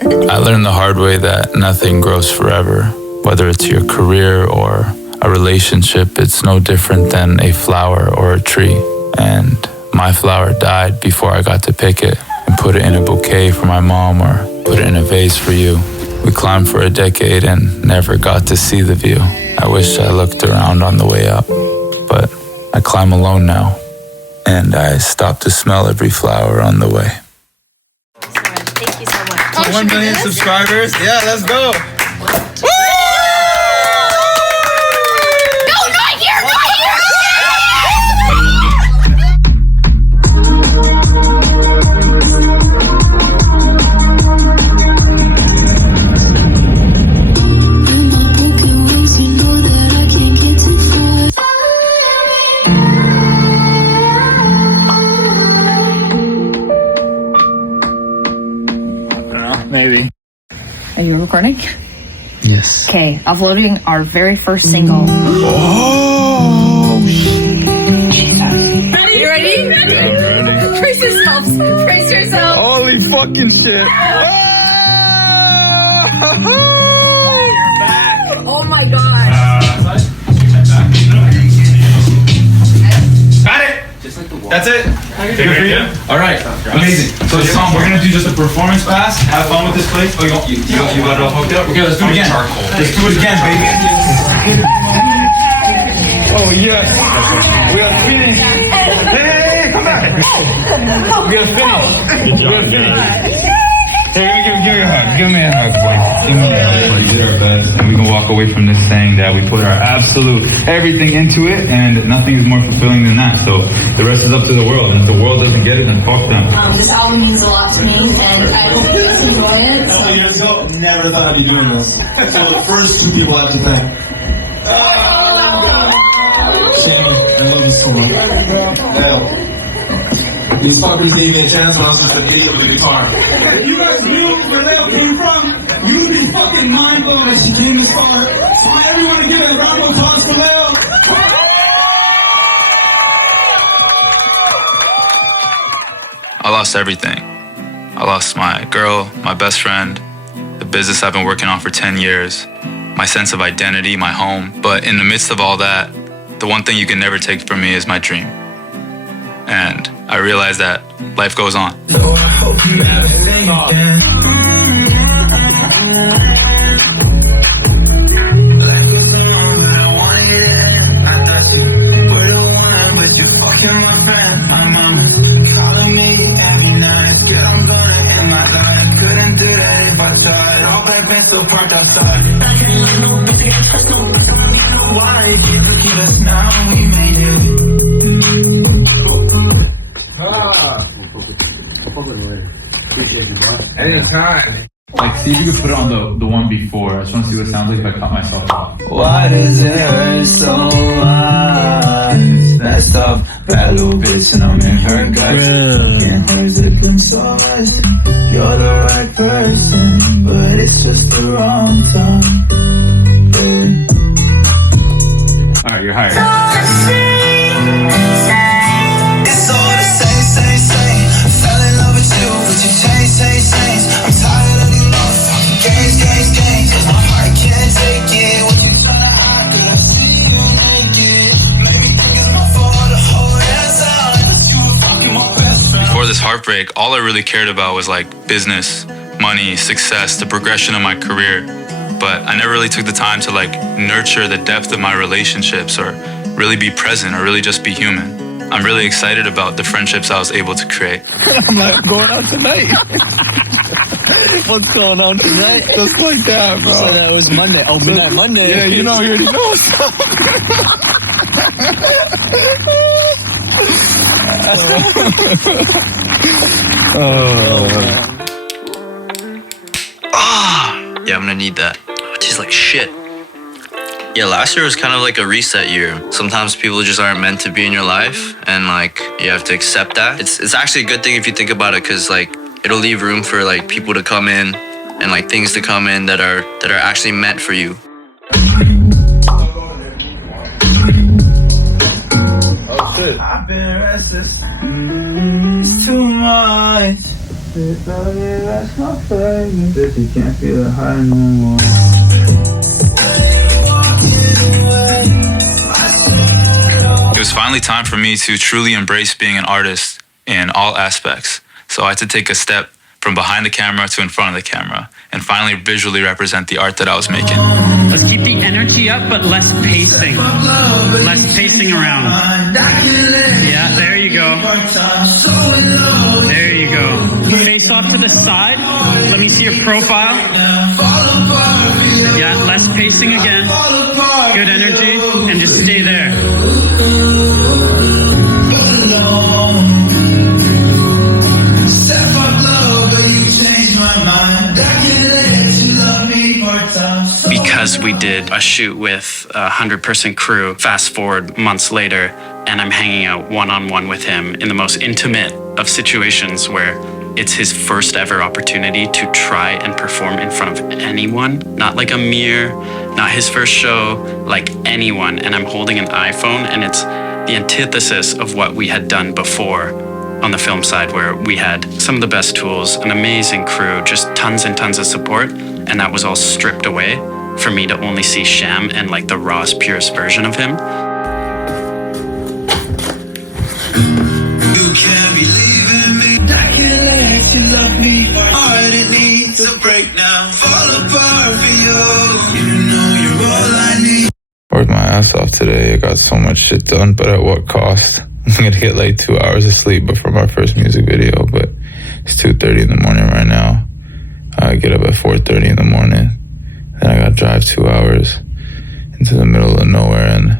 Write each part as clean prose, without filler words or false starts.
I learned the hard way that nothing grows forever. Whether it's your career or a relationship, it's no different than a flower or a tree. And my flower died before I got to pick it and put it in a bouquet for my mom or put it in a vase for you. We climbed for a decade and never got to see the view. I wish I looked around on the way up, but I climb alone now, and I stop to smell every flower on the way. Thank you so much. 1 million subscribers. Yeah, let's go. Maybe. Are you recording? Yes. Okay, uploading our very first single. Oh, Ready? You ready? Ready? Praise yourself. Praise yourself. holy fucking shit. Oh my god. Got it. That's it. Good for you. All right. Amazing. So Tom, we're gonna do just a performance pass. Have fun with this place. Oh, you got it all hooked up. Okay, let's do it again. Let's do it again, baby. Oh yes. We are finished. Hey, come back. We are finished. We are finished. Hey, give me a hug. Give me a hug, boy. Give me a hug. You did our best, and we can walk away from this saying that we put our absolute everything into it, and nothing is more fulfilling than that. So the rest is up to the world, and if the world doesn't get it, then fuck them. This album means a lot to me, and I hope you guys enjoy it. A couple years ago, never thought I'd be doing this. So the first two people I have to thank. Shane, I love you so much. Hell, these fuckers gave me a chance when I was just an idiot with a guitar. If you guys knew where Leo came from, you'd be fucking mind blown that she came this far. So I want everyone to give it a round of applause for Leo. I lost everything. I lost my girl, my best friend, the business I've been working on for 10 years, my sense of identity, my home. But in the midst of all that, the one thing you can never take from me is my dream. And I realized that life goes on. Oh, I hope you never think again. Life goes on, but I wanted it in. I thought you were the one, but you're fucking my friend. My mama calling me every night. Girl, I'm gonna end my life. Couldn't do that if I tried. All back been so parked outside. Why you keep us now? We made it. Anytime. Like, see if you could put it on the one before. I just want to see what it sounds like if I cut myself off. Why does it hurt so much? Messed up, bad little bitch, and I'm in her guts. And her zipping sauce. You're the right person, but it's just the wrong time. Alright, you're hired. It's all the same. Fell in love with you, but you change. I'm tired of these motherfucking games. Cause my heart can't take it. What you tryna hide, girl, I see you naked. Made me think it's my fault the whole damn time. But you were fucking my best friend. Before this heartbreak, all I really cared about was like business, money, success, the progression of my career. But I never really took the time to like nurture the depth of my relationships or really be present or really just be human. I'm really excited about the friendships I was able to create. I'm like, going out tonight. What's going on tonight? Just like that, bro. So that was Monday. Oh, midnight Monday. Yeah, you know, you already know. Yeah, I'm gonna need that. Oh, it tastes like shit. Yeah, last year was kind of like a reset year. Sometimes people just aren't meant to be in your life, and like you have to accept that. It's actually a good thing if you think about it, because like it'll leave room for like people to come in and like things to come in that are actually meant for you. I've been restless. It's too much. That's my favorite. If you can't feel the high no more. It was finally time for me to truly embrace being an artist in all aspects. So I had to take a step from behind the camera to in front of the camera and finally visually represent the art that I was making. Let's keep the energy up, but less pacing. Less pacing around. Yeah, there you go. There you go. Face off to the side. Let me see your profile. Yeah, less pacing again. Good energy, and just stay there. Because we did a shoot with a 100-person crew, fast forward months later, and I'm hanging out one-on-one with him in the most intimate of situations where it's his first ever opportunity to try and perform in front of anyone. Not like a mirror, not his first show, like anyone. And I'm holding an iPhone, and it's the antithesis of what we had done before on the film side, where we had some of the best tools, an amazing crew, just tons and tons of support, and that was all stripped away for me to only see Sham and like the rawest, purest version of him. You can't be leaving me. I can't let you love me. Heart it needs to break now. Fall apart for you. You know you're all I need. Worked my ass off today. I got so much shit done, but at what cost? I'm gonna get like 2 hours of sleep before my first music video, but it's 2:30 in the morning right now. I get up at 4:30 in the morning. Then I gotta drive 2 hours into the middle of nowhere and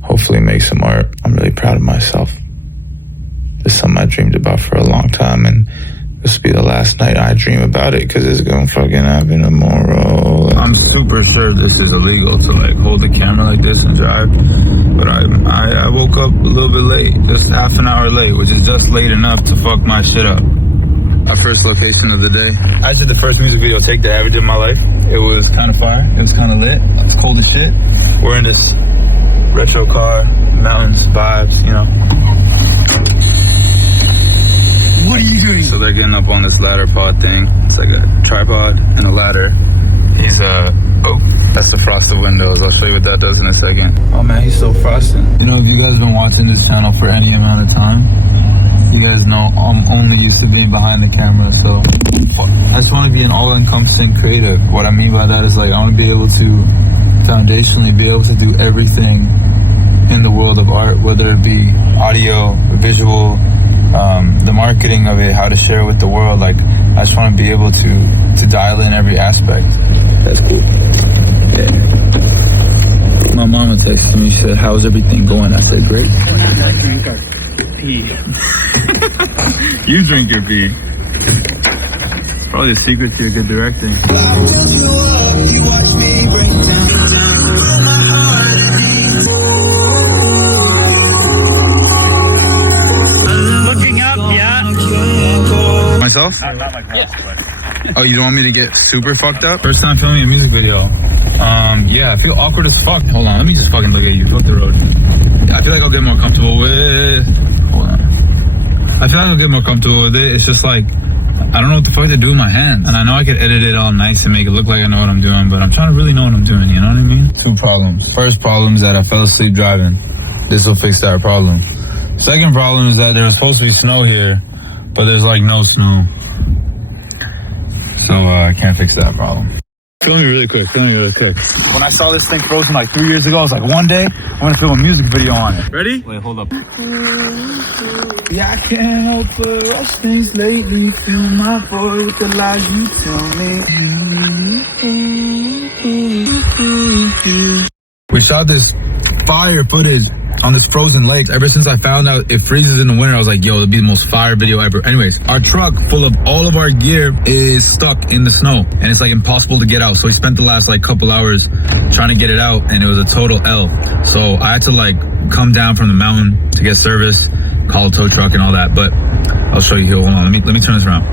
hopefully make some art. I'm really proud of myself. This is something I dreamed about for a long time, and this will be the last night I dream about it, because it's gonna fucking happen tomorrow. I'm super sure this is illegal to like hold the camera like this and drive, but I woke up a little bit late, just half an hour late, which is just late enough to fuck my shit up. Our first location of the day. I did the first music video take that I ever did in my life. It was kind of fire. It was kind of lit. It's cold as shit. We're in this retro car, mountains, vibes, you know. What are you doing? So they're getting up on this ladder pod thing. It's like a tripod and a ladder. He's oh, that's the frosted windows. I'll show you what that does in a second. Oh man, he's still frosting. You know, if you guys have been watching this channel for any amount of time, you guys know I'm only used to being behind the camera, so I just want to be an all-encompassing creative. What I mean by that is like I want to be able to foundationally be able to do everything in the world of art, whether it be audio, visual, the marketing of it, how to share it with the world. Like I just want to be able to dial in every aspect. That's cool. Yeah. My mama texted me, she said, "How's everything going?" I said, "Great." Pee. You drink your pee. Probably the secret to your good directing. Looking up, yeah. Myself? Not like that. Oh, you don't want me to get super fucked up? First time filming a music video. Yeah, I feel awkward as fuck. Hold on, let me just fucking look at you. Fuck the road. I feel like I'll get more comfortable with... Hold on. I feel like I'll get more comfortable with it. It's just like, I don't know what the fuck to do with my hand. And I know I could edit it all nice and make it look like I know what I'm doing, but I'm trying to really know what I'm doing, you know what I mean? 2 problems. First problem is that I fell asleep driving. This will fix that problem. Second problem is that there's supposed to be snow here, but there's like no snow. So I can't fix that problem. Film me really quick. When I saw this thing frozen like 3 years ago, I was like, one day I'm gonna film a music video on it. Ready? Wait, hold up. Yeah, I can't help but rush things lately. Feel my voice with the lies you tell me. We shot this fire footage on this frozen lake. Ever since I found out it freezes in the winter, I was like, yo, it'll be the most fire video ever. Anyways, our truck full of all of our gear is stuck in the snow and it's like impossible to get out. So we spent the last like couple hours trying to get it out and it was a total L. So I had to like come down from the mountain to get service, call a tow truck and all that. But I'll show you here. Hold on, let me turn this around.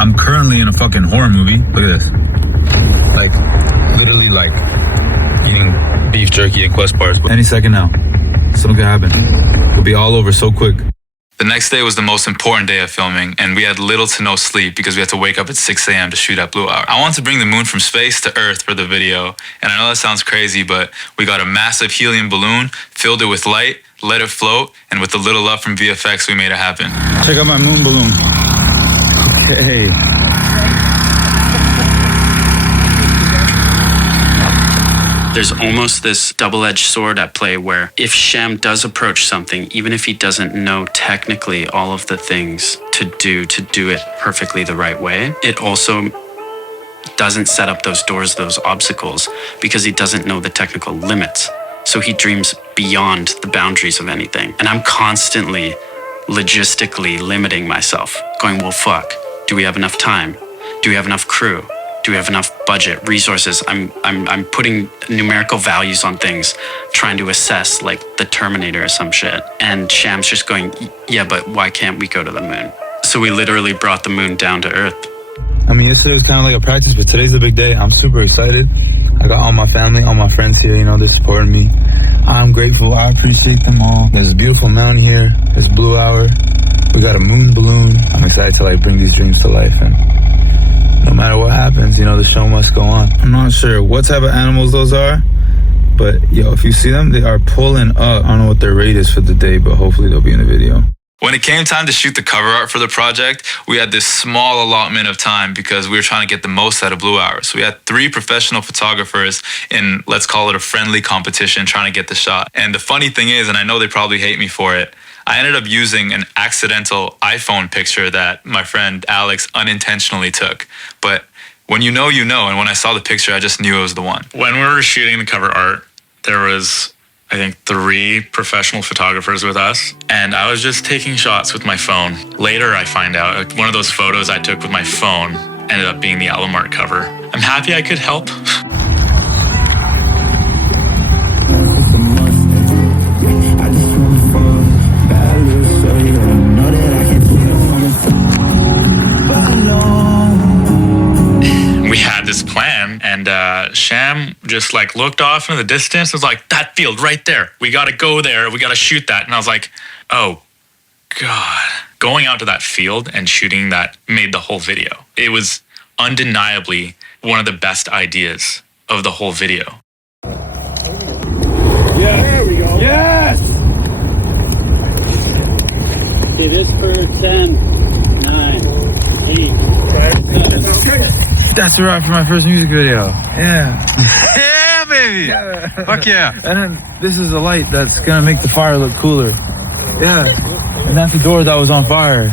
I'm currently in a fucking horror movie. Look at this. Like literally like eating beef jerky and Quest bars. Any second now. Something could happen. It'll be all over so quick. The next day was the most important day of filming, and we had little to no sleep because we had to wake up at 6 a.m. to shoot at Blue Hour. I wanted to bring the moon from space to Earth for the video, and I know that sounds crazy, but we got a massive helium balloon, filled it with light, let it float, and with a little love from VFX, we made it happen. Check out my moon balloon. Okay. There's almost this double-edged sword at play where if Sham does approach something, even if he doesn't know technically all of the things to do it perfectly the right way, it also doesn't set up those doors, those obstacles, because he doesn't know the technical limits. So he dreams beyond the boundaries of anything. And I'm constantly logistically limiting myself, going, well, fuck, do we have enough time? Do we have enough crew? Do we have enough budget, resources? I'm putting numerical values on things, trying to assess like the Terminator or some shit. And Sham's just going, yeah, but why can't we go to the moon? So we literally brought the moon down to Earth. I mean, yesterday was kind of like a practice, but today's a big day. I'm super excited. I got all my family, all my friends here, you know, they're supporting me. I'm grateful. I appreciate them all. There's a beautiful mountain here. There's Blue Hour. We got a moon balloon. I'm excited to like bring these dreams to life, and no matter what happens, you know, the show must go on. I'm not sure what type of animals those are, but yo, if you see them, they are pulling up. I don't know what their rate is for the day, but hopefully they'll be in the video. When it came time to shoot the cover art for the project, we had this small allotment of time because we were trying to get the most out of Blue Hour. So we had 3 professional photographers in, let's call it a friendly competition, trying to get the shot. And the funny thing is, and I know they probably hate me for it, I ended up using an accidental iPhone picture that my friend Alex unintentionally took. But when you know, you know. And when I saw the picture, I just knew it was the one. When we were shooting the cover art, there was, I think, 3 professional photographers with us. And I was just taking shots with my phone. Later, I find out like, one of those photos I took with my phone ended up being the album art cover. I'm happy I could help. We had this plan, and Sham just like looked off into the distance and was like, that field right there, we gotta go there, we gotta shoot that. And I was like, oh God. Going out to that field and shooting that made the whole video. It was undeniably one of the best ideas of the whole video. Yeah, there we go. Yes! It is for 10, 9, 8, 7. That's a wrap for my first music video. Yeah. Yeah, baby! Yeah. Fuck yeah. And then this is a light that's gonna make the fire look cooler. Yeah. And that's the door that was on fire.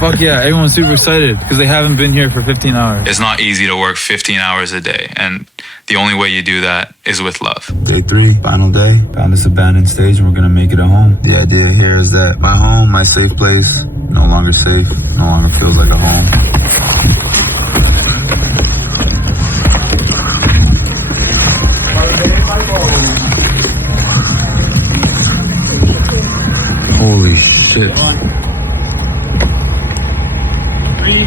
Fuck yeah, everyone's super excited because they haven't been here for 15 hours. It's not easy to work 15 hours a day, and the only way you do that is with love. Day 3, final day. Found this abandoned stage and we're gonna make it a home. The idea here is that my home, my safe place, no longer safe, no longer feels like a home. Holy shit. 3, 2.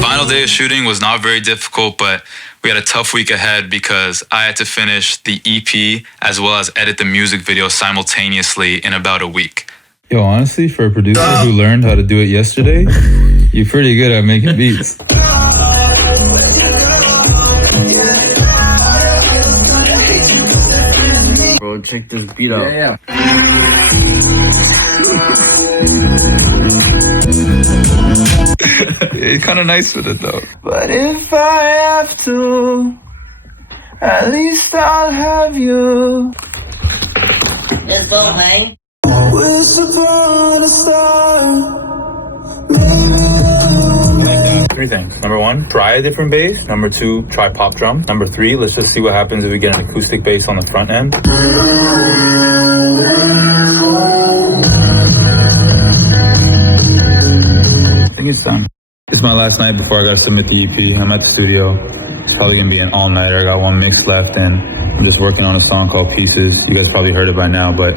Final day of shooting was not very difficult, but we had a tough week ahead because I had to finish the EP as well as edit the music video simultaneously in about a week. Yo, honestly, for a producer who learned how to do it yesterday, you're pretty good at making beats. Bro, check this beat out. Yeah. He's kind of nice with it though. But if I have to, at least I'll have you. Let's go, man. Wish upon a star. 3 things. Number 1, try a different bass. Number 2, try pop drum. Number 3, let's just see what happens if we get an acoustic bass on the front end. I think it's done. It's my last night before I gotta submit the EP. I'm at the studio. It's probably gonna be an all-nighter. I got 1 mix left and I'm just working on a song called Pieces. You guys probably heard it by now, but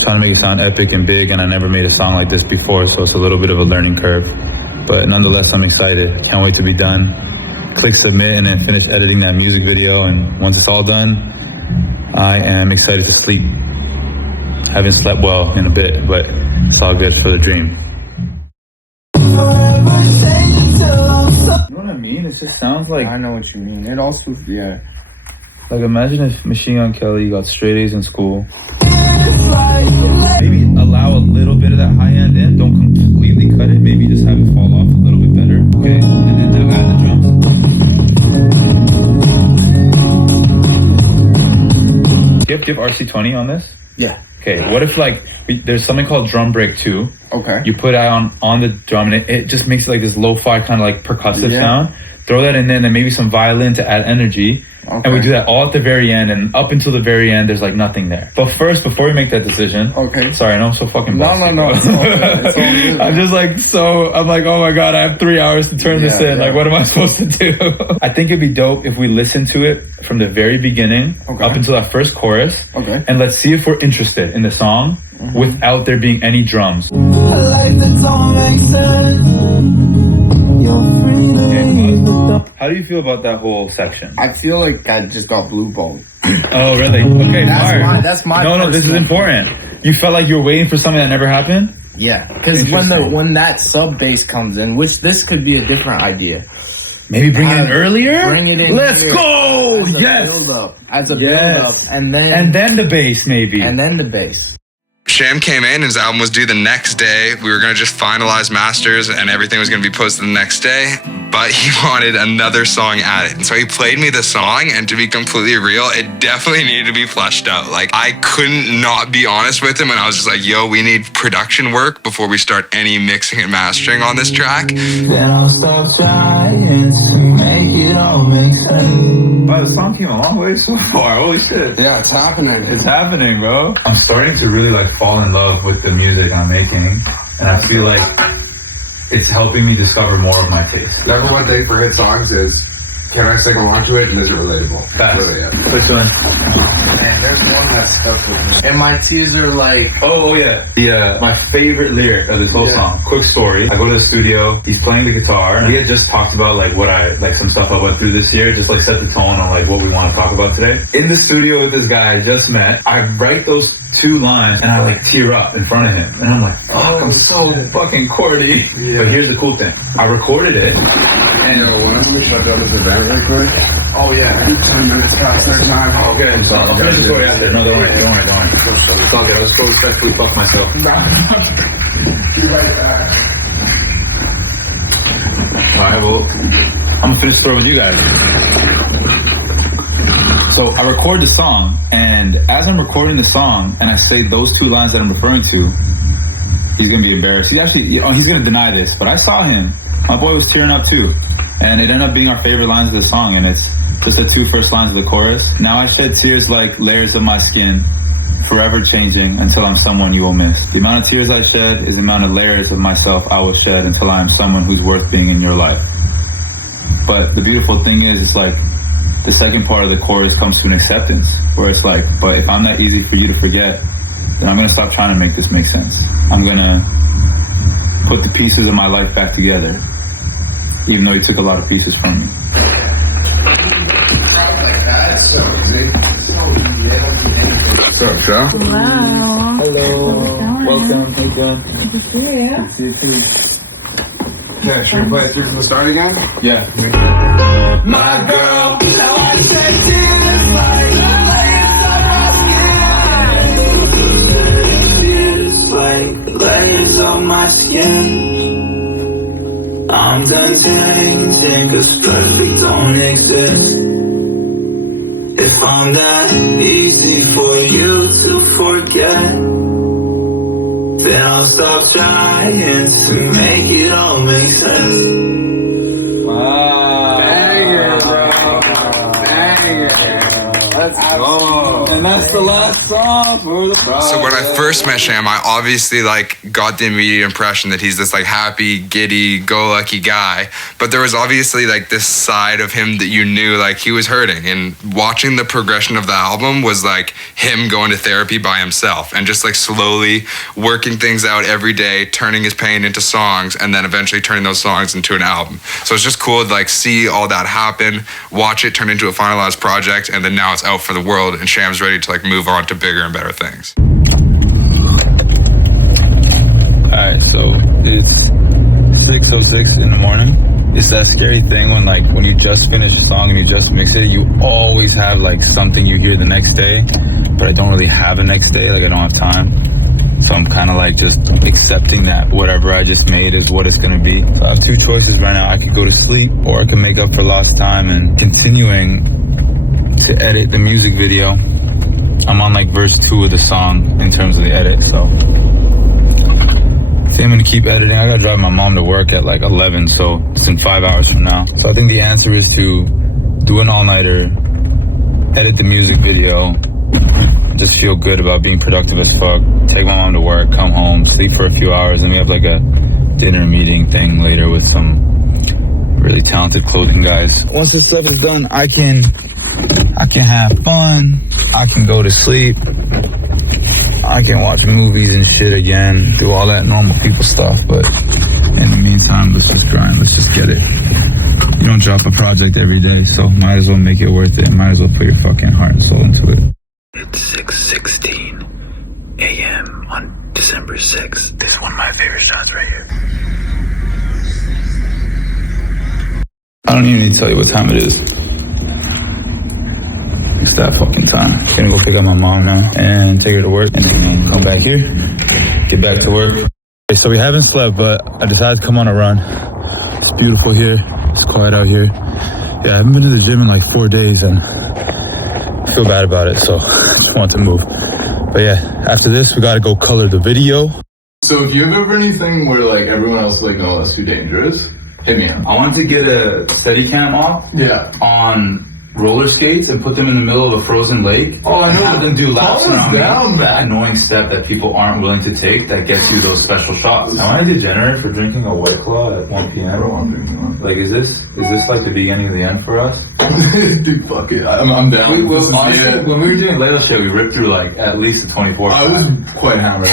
trying to make it sound epic and big, and I never made a song like this before, so it's a little bit of a learning curve. But nonetheless, I'm excited. Can't wait to be done. Click submit and then finish editing that music video, and once it's all done, I am excited to sleep. Haven't slept well in a bit, but it's all good for the dream. You know what I mean? It just sounds like... I know what you mean. It also, yeah. Like, imagine if Machine Gun Kelly got straight A's in school. Maybe allow a little bit of that high end in. Don't completely cut it. Maybe just have it fall off a little bit better. Okay, and then now add the drums. Do you have RC20 on this? Yeah. Okay, what if like there's something called drum break 2. Okay. You put it on the drum and it just makes it like this lo-fi kind of like percussive sound. Throw that in there and then maybe some violin to add energy. Okay. And we do that all at the very end, and up until the very end, there's like nothing there. But first, before we make that decision, sorry, I know I'm so fucking busty, No. It's all good. It's all good. I'm just like, I'm like, oh my God, I have 3 hours to turn this in. Like, what am I supposed to do? I think it'd be dope if we listen to it from the very beginning up until that first chorus. Okay. And let's see if we're interested in the song without there being any drums. How do you feel about that whole section? I feel like I just got blue balled. Oh, really? Okay, that's my No, this is important. You felt like you were waiting for something that never happened? Yeah, because when that sub bass comes in, which this could be a different idea. Maybe bring it in earlier? Bring it in. Let's go! As a build up. And then the bass, maybe. And then the bass. Sham came in, his album was due the next day. We were gonna just finalize masters and everything was gonna be posted the next day, but he wanted another song added. And so he played me the song, and to be completely real, it definitely needed to be fleshed out. Like, I couldn't not be honest with him, and I was just like, yo, we need production work before we start any mixing and mastering on this track. Then I'll stop trying to make it all make sense. Wow, the song came a long way so far. Holy shit. Yeah, it's happening. It's happening, bro. I'm starting to really like fall in love with the music I'm making, and I feel like it's helping me discover more of my taste. Number one thing for hit songs is, can I sing along to it, and is it relatable? Fast. Really, yeah. Which one? Man, there's one that's stuck with me. And my teas are like... Oh yeah. My favorite lyric of this whole song. Quick story. I go to the studio, he's playing the guitar, and we had just talked about like some stuff I went through this year, just like set the tone on like what we want to talk about today. In the studio with this guy I just met, I write those 2 lines and I like tear up in front of him. And I'm like, fuck, I'm so fucking corny. Yeah. But here's the cool thing. I recorded it. And when I'm gonna shut down this event really quick. Oh yeah, 10 minutes past their time. Oh, okay, I'm sorry. I'll finish the story after. No, don't worry. It's all good. I'll just go respectfully fuck myself. Be right back. Alright, well, I'm gonna finish the story with you guys. So I record the song, and as I'm recording the song, and I say those 2 lines that I'm referring to, he's gonna be embarrassed. He's gonna deny this, but I saw him. My boy was tearing up too. And it ended up being our favorite lines of the song, and it's just the 2 first lines of the chorus. Now I shed tears like layers of my skin, forever changing until I'm someone you will miss. The amount of tears I shed is the amount of layers of myself I will shed until I am someone who's worth being in your life. But the beautiful thing is, it's like the second part of the chorus comes to an acceptance, where it's like, but if I'm that easy for you to forget, then I'm gonna stop trying to make this make sense. I'm gonna put the pieces of my life back together, even though he took a lot of pieces from me. What's up, Joe? Wow. Hello. Welcome. Hey, John. Good to see you. Yeah, should we play it through from the start again? Yeah. My girl, now I shed tears like layers of my skin. I'm done changing, 'cause perfect don't exist. If I'm that easy for you to forget, then I'll stop trying to make it all make sense. Wow. Dang it, bro. Dang it. Let's go. And that's That's the last song for the project. So when I first met Sham, I obviously like got the immediate impression that he's this like happy, giddy, go lucky guy. But there was obviously like this side of him that you knew like he was hurting. And watching the progression of the album was like him going to therapy by himself and just like slowly working things out every day, turning his pain into songs, and then eventually turning those songs into an album. So it's just cool to like see all that happen, watch it turn into a finalized project, and then now it's out for the world and Sham's ready to like move on to bigger and better things. Alright, so it's 6:06 in the morning. It's that scary thing when you just finish a song and you just mix it, you always have like something you hear the next day, but I don't really have a next day, like I don't have time. So I'm kind of like just accepting that whatever I just made is what it's going to be. So I have two choices right now. I could go to sleep or I can make up for lost time and continuing to edit the music video. I'm on like verse 2 of the song in terms of the edit, so I'm gonna keep editing. I gotta drive my mom to work at like 11, so it's in 5 hours from now. So I think the answer is to do an all-nighter, edit the music video, just feel good about being productive as fuck, take my mom to work, come home, sleep for a few hours, and we have like a dinner meeting thing later with some really talented clothing guys. Once this stuff is done, I can have fun, I can go to sleep, I can watch movies and shit again, do all that normal people stuff, but in the meantime, let's just grind, let's just get it. You don't drop a project every day, so might as well make it worth it, might as well put your fucking heart and soul into it. It's 6:16 a.m. on December 6th. This is one of my favorite shots right here. I don't even need to tell you what time it is. It's that fucking time. Gonna go pick up my mom now and take her to work and then come back here, get back to work. Okay, so we haven't slept, but I decided to come on a run. It's beautiful here. It's quiet out here. Yeah, I haven't been to the gym in like 4 days and I feel bad about it, so I just want to move. But yeah, after this, we gotta go color the video. So if you have ever anything where like everyone else is like, no, that's too dangerous, hit me up. I wanted to get a Steadicam off on roller skates and put them in the middle of a frozen lake. Oh, I know. And have them do laps around down that annoying step that people aren't willing to take that gets you those special shots. Am I degenerate for drinking a White Claw at 1 p.m.? Like, is this like the beginning of the end for us? Dude, fuck it. I'm down. Honestly, when we were doing Layla's show, we ripped through like at least a 24. I was quite hammered.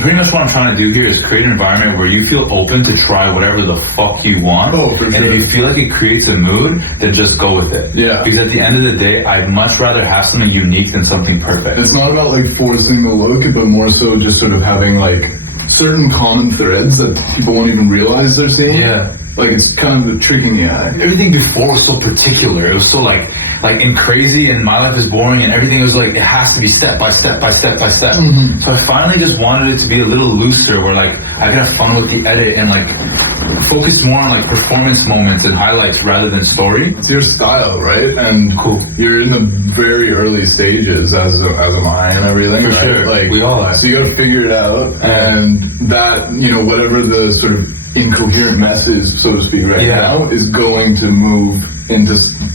Pretty much what I'm trying to do here is create an environment where you feel open to try whatever the fuck you want. Oh, for sure. And if you feel like it creates a mood, then just go with it. Yeah. Because at the end of the day, I'd much rather have something unique than something perfect. It's not about like forcing the look, but more so just sort of having like certain common threads that people won't even realize they're seeing. Yeah. Like it's kind of the tricking the eye. Everything before was so particular. It was so like and crazy, and my life is boring, and everything was like, it has to be step by step by step by step. Mm-hmm. So I finally just wanted it to be a little looser, where like I could have fun with the edit and like focus more on like performance moments and highlights rather than story. It's your style, right? And cool. You're in the very early stages, as am I, and everything. For right? sure. Like we all are. So you got to figure it out, and that, you know, whatever the sort of incoherent mess is, so to speak, right now, is going to move into,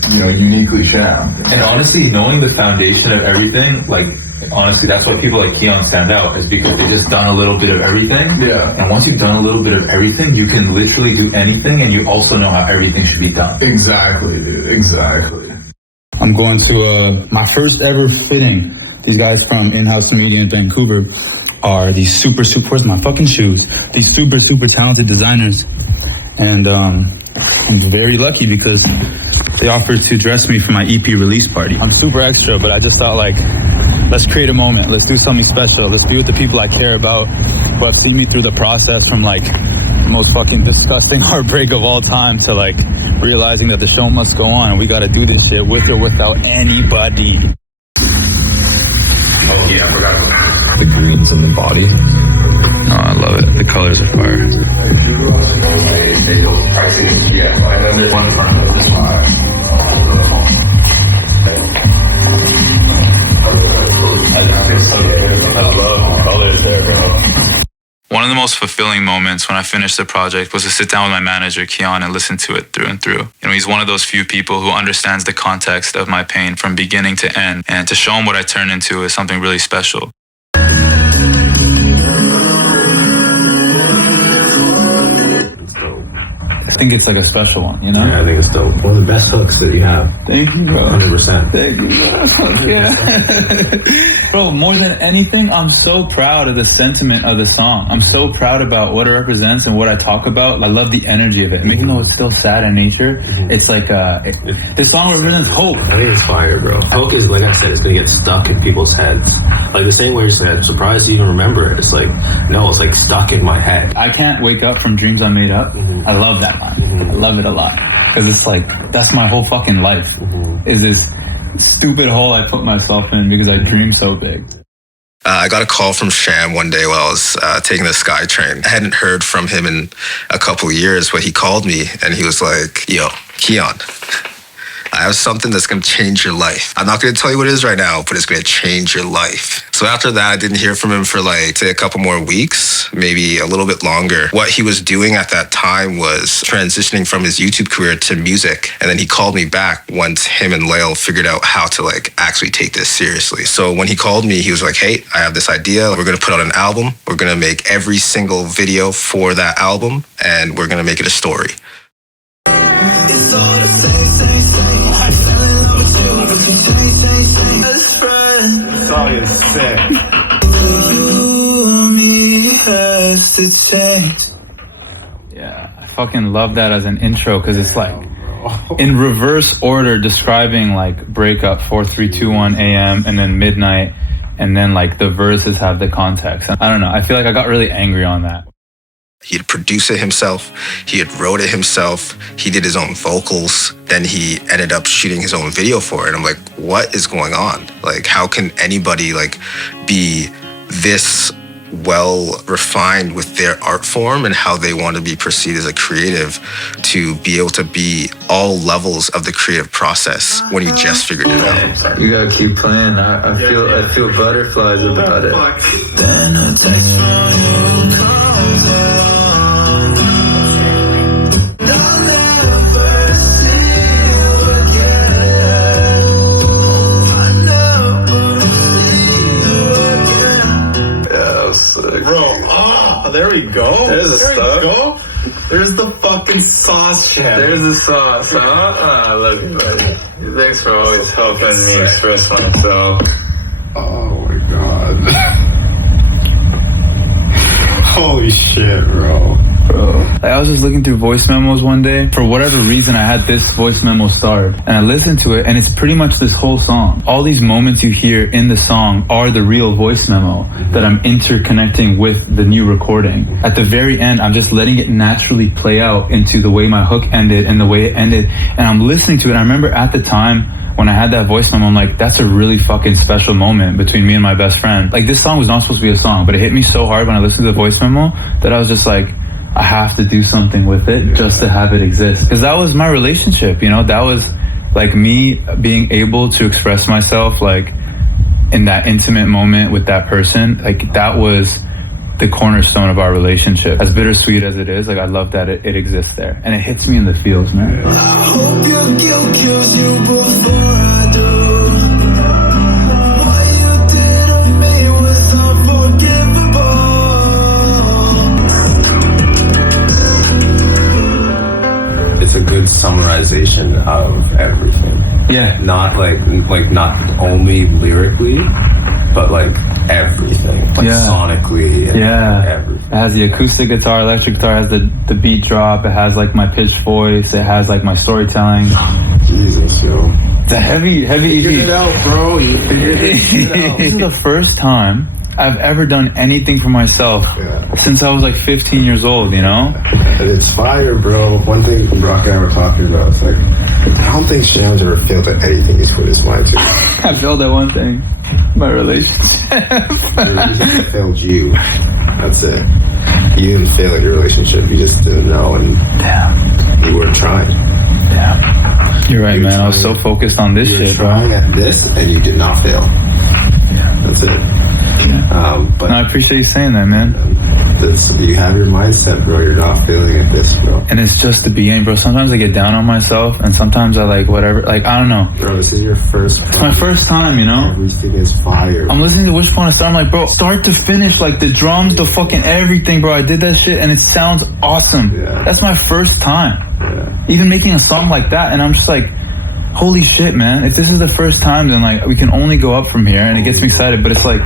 you know, uniquely Sham. And honestly, knowing the foundation of everything, like, honestly, that's why people like Keon stand out, is because they just done a little bit of everything. Yeah. And once you've done a little bit of everything, you can literally do anything, and you also know how everything should be done. Exactly, dude. Exactly. I'm going to my first ever fitting. These guys from In-House Media in Vancouver are these super, where's my fucking shoes? These super talented designers. And I'm very lucky because they offered to dress me for my EP release party. I'm super extra, but I just thought like, let's create a moment. Let's do something special. Let's do it to people I care about, who have seen me through the process from like the most fucking disgusting heartbreak of all time to like realizing that the show must go on and we gotta do this shit with or without anybody. Oh yeah, I forgot the greens in the body. No, I love it. The colors are fire. Yeah, and then there's one in front of it. I love the colors there, bro. One of of the most fulfilling moments when I finished the project was to sit down with my manager, Keon, and listen to it through and through. You know, he's one of those few people who understands the context of my pain from beginning to end. And to show him what I turned into is something really special. I think it's like a special one, you know? Yeah, I think it's dope. One of the best hooks that you have. Thank you, bro. 100%. Thank you, bro. Yeah. Bro, more than anything, I'm so proud of the sentiment of the song. I'm so proud about what it represents and what I talk about. I love the energy of it. And even though it's still sad in nature, it's like, the song represents hope. I think it's fire, bro. Hope is, like I said, it's gonna get stuck in people's heads. Like the same way you said, surprised you even remember it. It's like, no, it's like stuck in my head. I can't wake up from dreams I made up. I love that line. I love it a lot. Because it's like, that's my whole fucking life. Is this stupid hole I put myself in because I dream so big. I got a call from Sham one day while I was taking the SkyTrain. I hadn't heard from him in a couple of years, but he called me and he was like, yo, Keon, I have something that's going to change your life. I'm not going to tell you what it is right now, but it's going to change your life. So after that, I didn't hear from him for like, say, a couple more weeks, maybe a little bit longer. What he was doing at that time was transitioning from his YouTube career to music. And then he called me back once him and Lael figured out how to like actually take this seriously. So when he called me, he was like, hey, I have this idea. We're going to put out an album. We're going to make every single video for that album, and we're going to make it a story. It's all the same. I fell in love with you, but you change, best friend. This song is sick. You and me has to change. Yeah, I fucking love that as an intro because it's like in reverse order describing like breakup 4321 a.m. and then midnight, and then like the verses have the context. I don't know. I feel like I got really angry on that. He had produced it himself. He had wrote it himself. He did his own vocals. Then he ended up shooting his own video for it. I'm like, what is going on? Like, how can anybody like be this well refined with their art form and how they want to be perceived as a creative to be able to be all levels of the creative process when you just figured it out? You gotta keep playing. I feel butterflies about it. Then a text from you comes along. I'll never see you again. I never see you again. Yeah, that was sick. Bro, there we go. There's the stuff. Go. There's the fucking sauce, Chad. There's the sauce, huh? I love you, buddy. Thanks for always helping me express myself. Oh my god. Holy shit, bro. Like, I was just looking through voice memos one day. For whatever reason, I had this voice memo starred. And I listened to it, and it's pretty much this whole song. All these moments you hear in the song are the real voice memo that I'm interconnecting with the new recording. At the very end, I'm just letting it naturally play out into the way my hook ended and the way it ended. And I'm listening to it. And I remember at the time, when I had that voice memo, I'm like, that's a really fucking special moment between me and my best friend. Like, this song was not supposed to be a song, but it hit me so hard when I listened to the voice memo that I was just like, I have to do something with it just to have it exist. Because that was my relationship, you know? That was like me being able to express myself like in that intimate moment with that person. Like, that was the cornerstone of our relationship. As bittersweet as it is, like, I love that it exists there. And it hits me in the feels, man. I hope your guilt kills you before I do. What you did to me was unforgivable. It's a good summarization of everything. Yeah. Not like not only lyrically, but like everything. Like sonically and everything. It has the acoustic guitar, electric guitar, it has the beat drop, it has like my pitch voice, it has like my storytelling. Jesus, yo. It's a heavy EP. You figured it out, bro. You figured it out. This is the first time I've ever done anything for myself since I was like 15 years old, you know? And it's fire, bro. One thing Brock and I were talking about, it's like, I don't think Sham's ever failed at anything he's put his mind to. I failed at one thing, my relationship. Your relationship failed you. That's it. You didn't fail at your relationship. You just didn't know, and you weren't trying. You're right, man. I was so focused on this shit, bro. You were trying at this, and you did not fail. That's it. But I appreciate you saying that, man. You have your mindset, bro. You're not failing at this, bro. And it's just the beginning, bro. Sometimes I get down on myself, and sometimes I like whatever. Like, I don't know. Bro, this is your first. It's my first time, you know? Everything is fire. I'm listening to Wish Upon a Star. I'm like, bro, start to finish, like the drums, the fucking everything, bro. I did that shit, and it sounds awesome. Yeah. That's my first time. Yeah. Even making a song like that, and I'm just like, holy shit, man. If this is the first time, then like we can only go up from here, and it gets me excited. But it's like,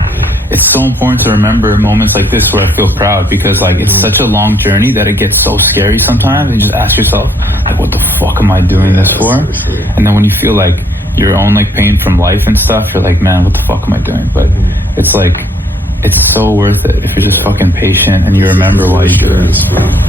it's so important to remember moments like this where I feel proud, because like it's such a long journey that it gets so scary sometimes. And you just ask yourself, like, what the fuck am I doing this for? And then when you feel like your own like pain from life and stuff, you're like, man, what the fuck am I doing? But it's like, it's so worth it if you're just fucking patient and you remember why you do it.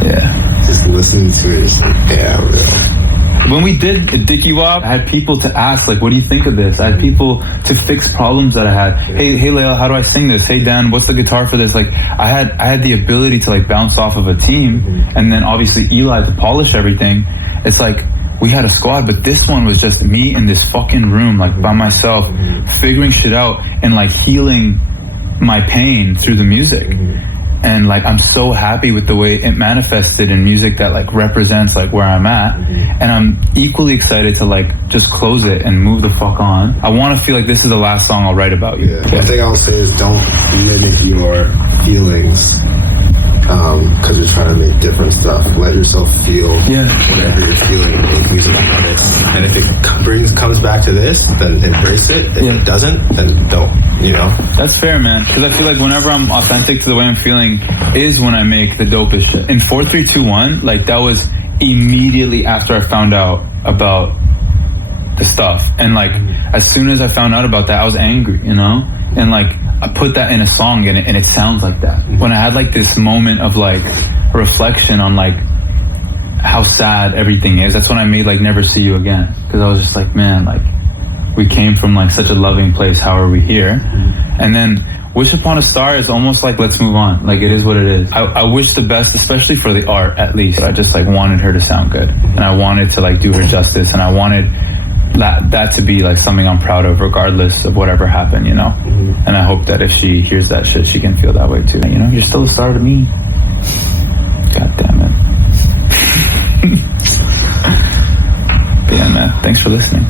Yeah. Just listening to it is like, yeah, real. When we did the Dickie Wop, I had people to ask, like, what do you think of this? I had people to fix problems that I had. Hey, Leila, how do I sing this? Hey, Dan, what's the guitar for this? Like, I had the ability to like bounce off of a team, and then obviously Eli to polish everything. It's like, we had a squad, but this one was just me in this fucking room, like by myself, figuring shit out and like healing my pain through the music. And like, I'm so happy with the way it manifested in music that like represents like where I'm at. And I'm equally excited to like just close it and move the fuck on. I want to feel like this is the last song I'll write about you. One thing I'll say is don't mimic your feelings because you're trying to make different stuff. Let yourself feel whatever you're feeling and make music on it. And if it comes back to this, then embrace it. If it doesn't, then don't, you know? That's fair, man. Because I feel like whenever I'm authentic to the way I'm feeling is when I make the dopest shit. In 4, 3, 2, 1, like that was immediately after I found out about the stuff. And like, as soon as I found out about that, I was angry, you know? And like, I put that in a song and it sounds like that. When I had like this moment of like reflection on like how sad everything is, that's when I made like Never See You Again. Because I was just like, man, like we came from like such a loving place, how are we here? And then Wish Upon a Star is almost like let's move on. Like it is what it is. I wish the best, especially for the art at least. I just like wanted her to sound good. And I wanted to like do her justice, and I wanted that to be like something I'm proud of regardless of whatever happened, you know? And I hope that if she hears that shit, she can feel that way too. You know, you're still a star to me. God damn it. Yeah, man, thanks for listening.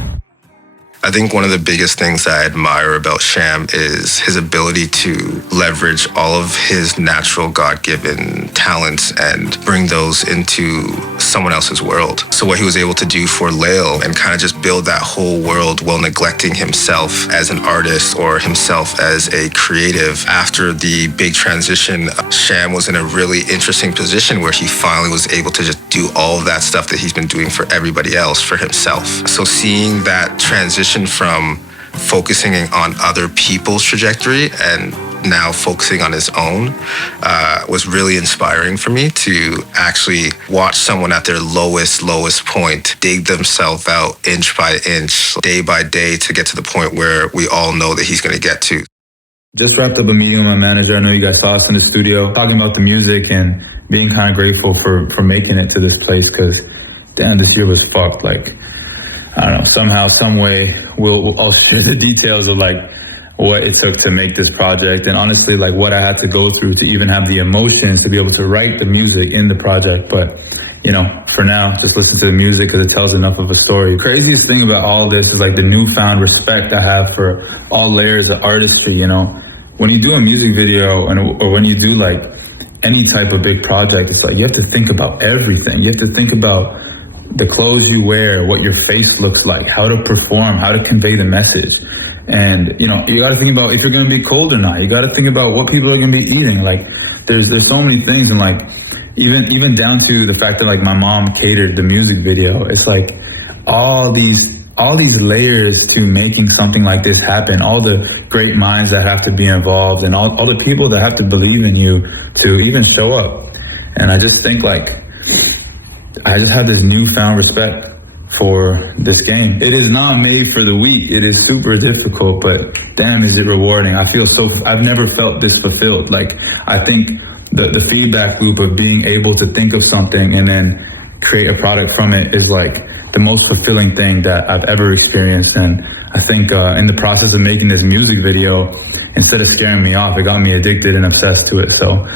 I think one of the biggest things I admire about Sham is his ability to leverage all of his natural God-given talents and bring those into someone else's world. So what he was able to do for Lael and kind of just build that whole world while neglecting himself as an artist or himself as a creative. After the big transition, Sham was in a really interesting position where he finally was able to just do all of that stuff that he's been doing for everybody else for himself. So seeing that transition from focusing on other people's trajectory and now focusing on his own was really inspiring for me to actually watch someone at their lowest point dig themselves out inch by inch, day by day to get to the point where we all know that he's going to get to. Just wrapped up a meeting with my manager. I know you guys saw us in the studio talking about the music and being kind of grateful for making it to this place, because damn, this year was fucked. Like, I don't know, somehow, some way, I'll share the details of like what it took to make this project, and honestly like what I had to go through to even have the emotions to be able to write the music in the project. But you know, for now, just listen to the music because it tells enough of a story. The craziest thing about all this is like the newfound respect I have for all layers of artistry. You know, when you do a music video or when you do like any type of big project, it's like you have to think about everything. You have to think about the clothes you wear, what your face looks like, how to perform, how to convey the message. And, you know, you got to think about if you're going to be cold or not. You got to think about what people are going to be eating. Like, there's so many things. And, like, even down to the fact that, like, my mom catered the music video. It's, like, all these layers to making something like this happen, all the great minds that have to be involved, and all the people that have to believe in you to even show up. And I just think, like, I just have this newfound respect for this game. It is not made for the weak. It is super difficult, but damn, is it rewarding. I've never felt this fulfilled. Like, I think the feedback loop of being able to think of something and then create a product from it is like the most fulfilling thing that I've ever experienced. And I think in the process of making this music video, instead of scaring me off, it got me addicted and obsessed to it. So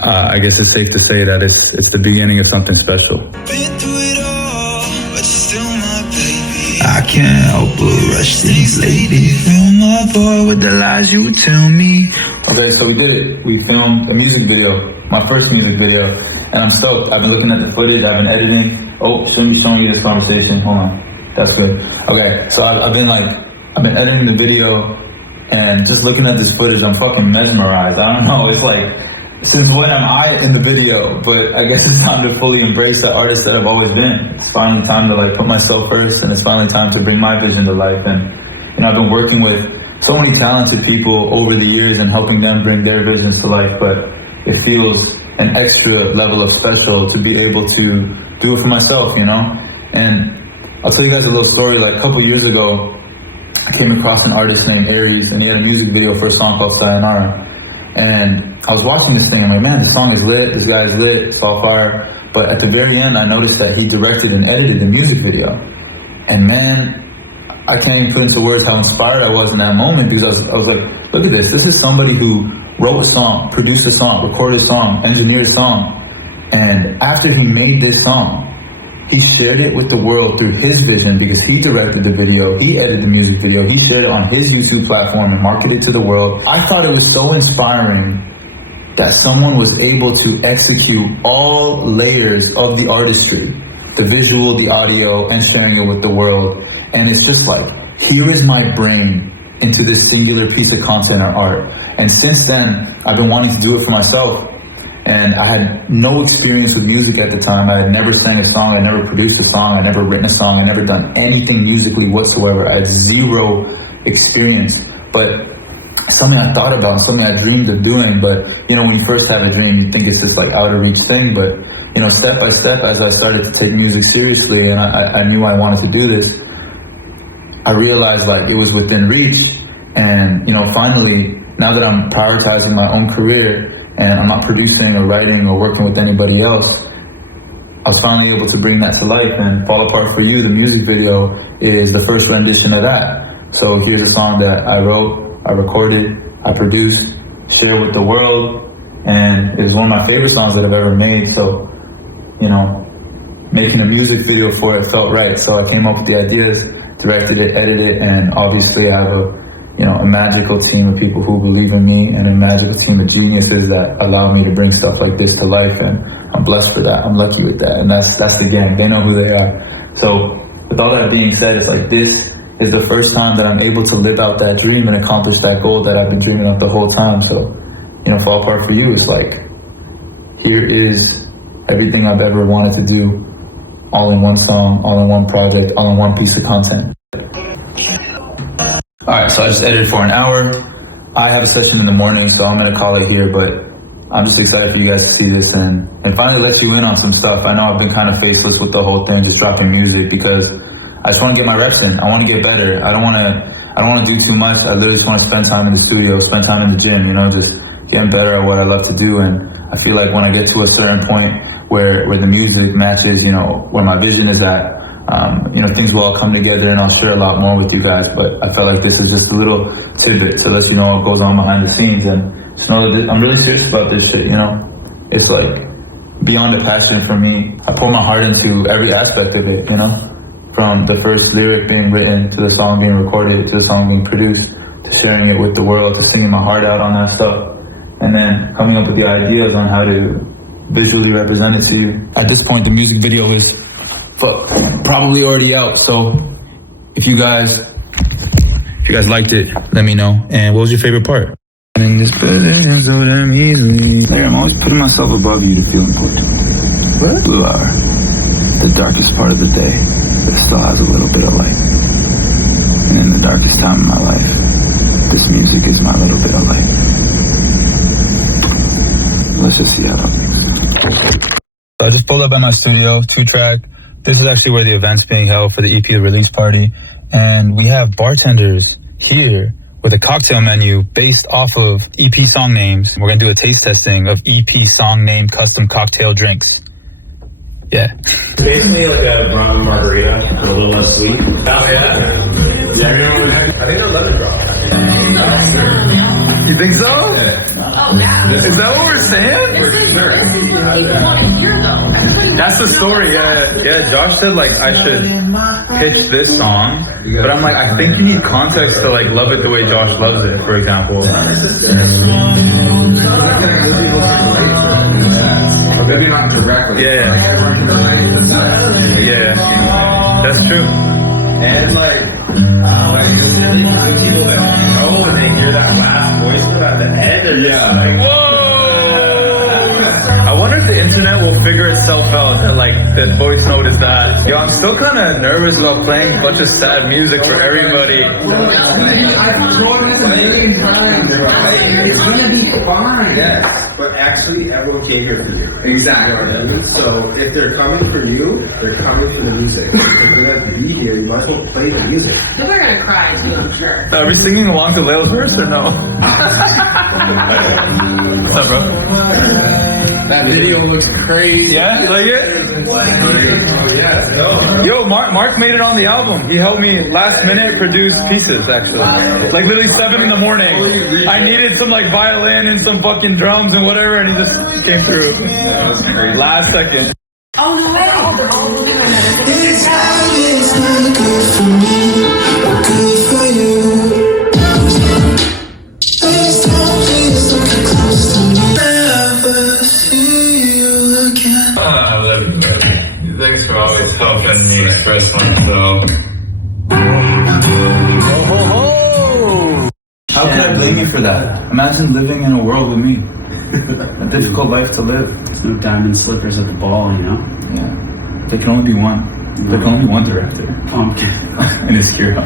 I guess it's safe to say that it's the beginning of something special. I can't help but rush things lately. Fill my boy with the lies you tell me. Okay, so we did it. We filmed a music video, my first music video, and I'm stoked. I've been looking at the footage, I've been editing. Oh, shouldn't be showing you this conversation. Hold on. That's good. Okay, so I've been editing the video, and just looking at this footage, I'm fucking mesmerized. I don't know, it's like, since when am I in the video? But I guess it's time to fully embrace the artist that I've always been. It's finally time to like put myself first, and it's finally time to bring my vision to life. And I've been working with so many talented people over the years and helping them bring their visions to life, but it feels an extra level of special to be able to do it for myself, And I'll tell you guys a little story. Like a couple years ago, I came across an artist named Aries, and he had a music video for a song called Sayonara. And I was watching this thing, I'm like, man, this song is lit, this guy is lit, it's all fire. But at the very end, I noticed that he directed and edited the music video. And man, I can't even put into words how inspired I was in that moment, because I was like, look at this. This is somebody who wrote a song, produced a song, recorded a song, engineered a song. And after he made this song, he shared it with the world through his vision, because he directed the video, he edited the music video, he shared it on his YouTube platform and marketed it to the world. I thought it was so inspiring that someone was able to execute all layers of the artistry, the visual, the audio, and sharing it with the world. And it's just like, here is my brain into this singular piece of content or art. And since then, I've been wanting to do it for myself. And I had no experience with music at the time. I had never sang a song, I never produced a song, I never written a song, I never done anything musically whatsoever. I had zero experience, but something I thought about, something I dreamed of doing. But when you first have a dream, you think it's this like out of reach thing. But step by step, as I started to take music seriously, and I knew I wanted to do this, I realized like it was within reach. And finally, now that I'm prioritizing my own career, and I'm not producing or writing or working with anybody else, I was finally able to bring that to life. And Fall Apart For You, the music video, is the first rendition of that. So here's a song that I wrote, I recorded, I produced, shared with the world, and it's one of my favorite songs that I've ever made. So, making a music video for it felt right. So I came up with the ideas, directed it, edited it, and obviously I have a magical team of people who believe in me, and a magical team of geniuses that allow me to bring stuff like this to life. And I'm blessed for that. I'm lucky with that. And that's the gang. They know who they are. So with all that being said, it's like this is the first time that I'm able to live out that dream and accomplish that goal that I've been dreaming of the whole time. So, Fall Apart For You is like, here is everything I've ever wanted to do, all in one song, all in one project, all in one piece of content. Alright, so I just edited for an hour. I have a session in the morning, so I'm going to call it here, but I'm just excited for you guys to see this and finally let you in on some stuff. I know I've been kind of faceless with the whole thing, just dropping music, because I just want to get my reps in. I want to get better. I don't want to do too much. I literally just want to spend time in the studio, spend time in the gym, just getting better at what I love to do. And I feel like when I get to a certain point where the music matches, where my vision is at, things will all come together, and I'll share a lot more with you guys. But I felt like this is just a little tidbit to let you know what goes on behind the scenes, and just know that I'm really serious about this shit. It's like beyond a passion for me. I pour my heart into every aspect of it. From the first lyric being written, to the song being recorded, to the song being produced, to sharing it with the world, to singing my heart out on that stuff, and then coming up with the ideas on how to visually represent it to you. At this point, the music video is probably already out, so if you guys liked it, let me know. And what was your favorite part? In this position so damn easily, I'm always putting myself above you to feel important. What? Blue hour, the darkest part of the day that still has a little bit of light. And in the darkest time of my life, this music is my little bit of light. Let's just see how that goes. So I just pulled up at my studio, 2-track. This is actually where the event's being held for the EP release party. And we have bartenders here with a cocktail menu based off of EP song names. We're going to do a taste testing of EP song name custom cocktail drinks. Yeah. Basically like a rum margarita, a little less sweet. Oh, yeah? Yeah, I think they're lemon drop. You think so? Is that what we're saying? That's the story. Yeah. Josh said like I should pitch this song, but I'm like I think you need context to like love it the way Josh loves it. For example. Maybe not directly. Yeah. That's true. And like people that know when they hear that last voice at the end, they're just like, whoa! I wonder if the internet will figure itself out that like the voice note is that. Yo, I'm still kind of nervous about playing a bunch of sad music for everybody. I've thrown it a million times, right? It's gonna be fine. Yes, but actually everyone came here for you. Exactly. So if they're coming for you, they're coming for the music. If they're gonna be here, you might as well play the music. People are gonna cry too, I'm sure. Are we singing along to Layla's verse or no? What's up, bro? That video looks crazy. Yeah, you like it? Oh, Yo, Mark made it on the album. He helped me last minute produce pieces, actually. Like literally 7 in the morning. I needed some like violin and some fucking drums and whatever, and he just came through. Last second. Oh no way! This time is not good for me, but good for you. Please don't get close to me. Never see you again. I love you, buddy. Thanks for always helping me express myself. How could I blame you for that? Imagine living in a world with me. A difficult life to live. There's no diamond slippers at the ball, you know? Yeah. There can only be one. There can only be one director. Pumpkin. And it's Kiro.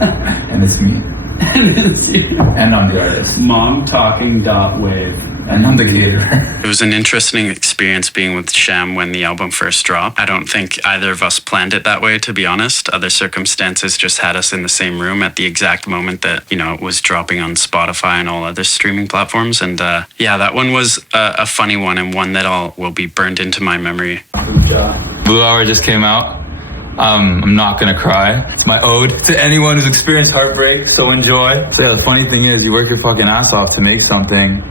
And it's me. And I'm the artist. Mom talking dot wave. And I'm the caterer. It was an interesting experience being with Sham when the album first dropped. I don't think either of us planned it that way, to be honest. Other circumstances just had us in the same room at the exact moment that, you know, it was dropping on Spotify and all other streaming platforms. And yeah, that one was a funny one and one that will be burned into my memory. Blue Hour just came out. I'm not gonna cry. My ode to anyone who's experienced heartbreak, so enjoy. So yeah, the funny thing is you work your fucking ass off to make something,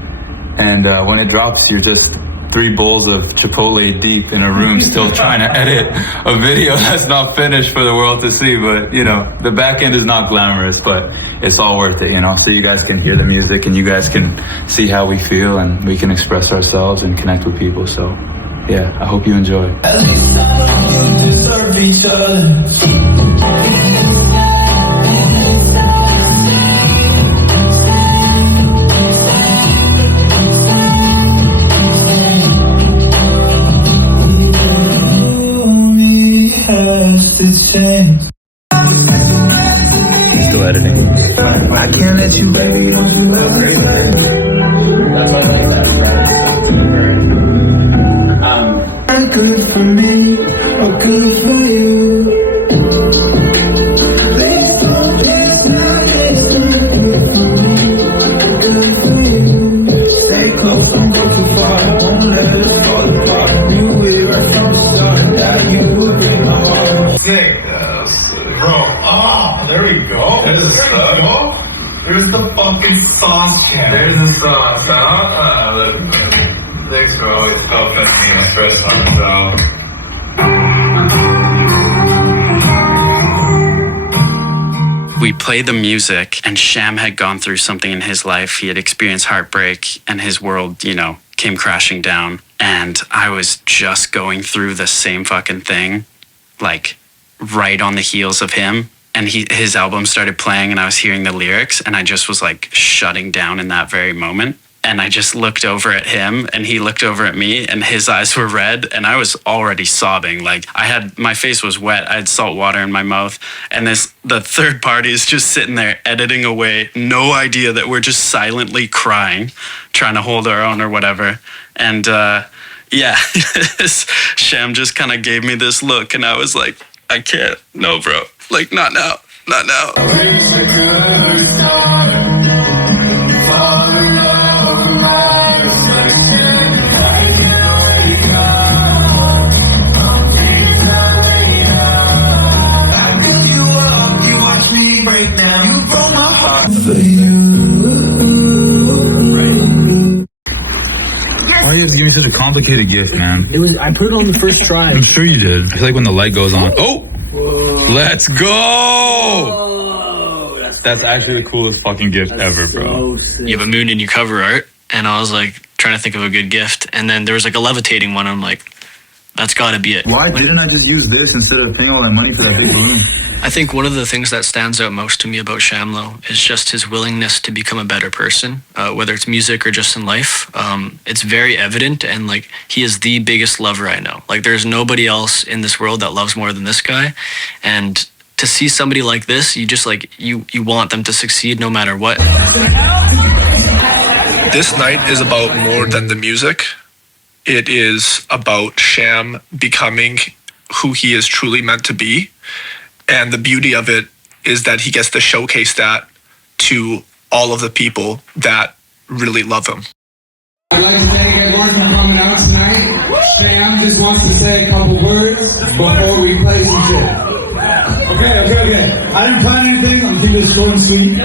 and when it drops, you're just 3 bowls of Chipotle deep in a room still trying to edit a video that's not finished for the world to see. But, you know, the back end is not glamorous, but it's all worth it, you know? So you guys can hear the music and you guys can see how we feel and we can express ourselves and connect with people. So, yeah, I hope you enjoy. At least I know you deserve each other. Still editing. I can't let you, baby, don't you love me, Not good for me, or good for you. Please don't get down, it's not good for me, good for you. Stay close, don't go too far, don't let us fall apart. Knew it right from the start, now you will break my heart. Sick, bro. Oh, there we go. There's the stuff. There's the fucking sauce channel. There's the sauce, huh? Look. Thanks for always helping me express myself. We played the music, and Sham had gone through something in his life. He had experienced heartbreak, and his world, you know, came crashing down. And I was just going through the same fucking thing, like right on the heels of him. And his album started playing, and I was hearing the lyrics, and I just was like shutting down in that very moment. And I just looked over at him, and he looked over at me, and his eyes were red, and I was already sobbing. Like, my face was wet. I had salt water in my mouth, and the third party is just sitting there editing away, no idea that we're just silently crying, trying to hold our own or whatever. And yeah, Sham just kind of gave me this look, and I was like, I can't, no, bro, like, not now, not now. For you. you have to give me such a complicated gift, man? I put it on the first try. I'm sure you did. I feel like when the light goes on. Oh! Whoa. Let's go! That's actually the coolest fucking gift ever, bro. You have a moon in your cover art, and I was like trying to think of a good gift, and then there was like a levitating one. I'm like, that's got to be it. Why didn't I just use this instead of paying all that money for that big balloon? I think one of the things that stands out most to me about Shamlo is just his willingness to become a better person, whether it's music or just in life. It's very evident, and like he is the biggest lover I know. Like there's nobody else in this world that loves more than this guy, and to see somebody like this, you just like you want them to succeed no matter what. This night is about more than the music. It is about Sham becoming who he is truly meant to be. And the beauty of it is that he gets to showcase that to all of the people that really love him. I'd like to thank everyone for coming out tonight. Sham just wants to say a couple words before we play some shit. Okay. I didn't plan anything. I'm keeping it short and sweet.